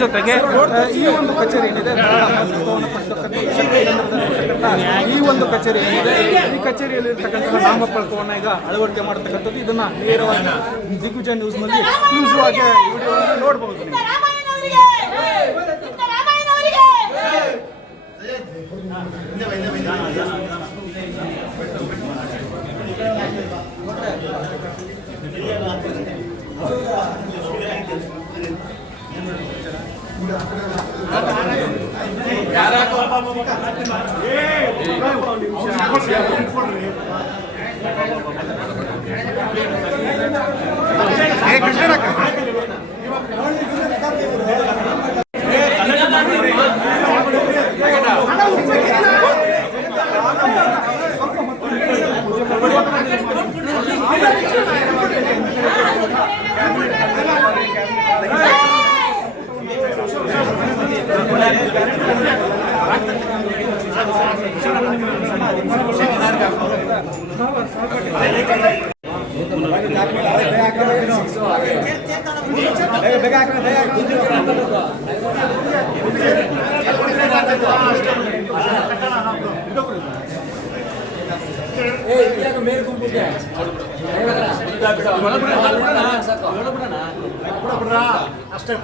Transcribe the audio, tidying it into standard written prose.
ಜೊತೆಗೆ ಈ ಒಂದು ಕಚೇರಿ ಏನಿದೆ ಈ ಒಂದು ಕಚೇರಿ ಏನಿದೆ ಈ ಕಚೇರಿಯಲ್ಲಿ ಇರ್ತಕ್ಕಂಥ ನಾಮಫಲಕವನ್ನು ಈಗ ಅಳವಡಿಕೆ ಮಾಡತಕ್ಕಂಥದ್ದು. ಇದನ್ನ ನೇರವಾಗಿ ದಿಗ್ವಿಜಯ ನ್ಯೂಸ್ ನಲ್ಲಿ ಎಕ್ಸ್ಕ್ಲೂಸಿವ್ ಆಗಿ ವಿಡಿಯೋವನ್ನು ನೋಡಬಹುದು. ಅಷ್ಟೇ